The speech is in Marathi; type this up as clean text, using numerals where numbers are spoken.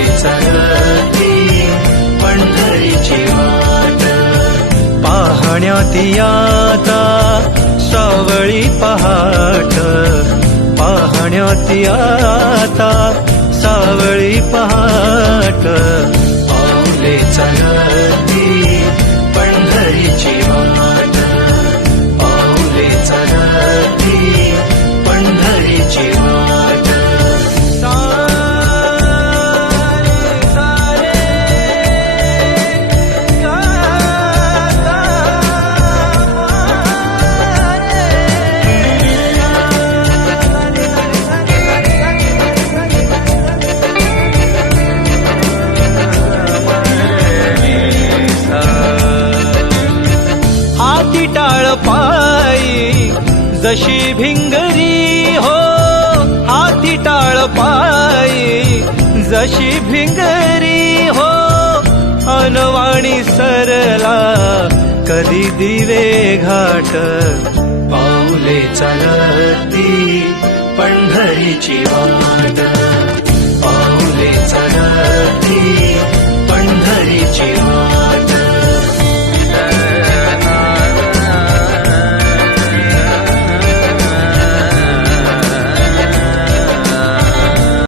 पाऊले चलती पंढरीची वाट, पाहण्यात आता सावळी पहाट, पाहण्यात आता सावळी पहाट, पाऊले चलती पंढरीची वाट, पाऊले चलती पंढरीची वाट. हाती टाळ पायी जशी भिंगरी हो, हाती टाळ पायी जशी भिंगरी हो, अनवाणी सरला कधी दिवे घाट, पाऊले चलती पंढरीची वाट.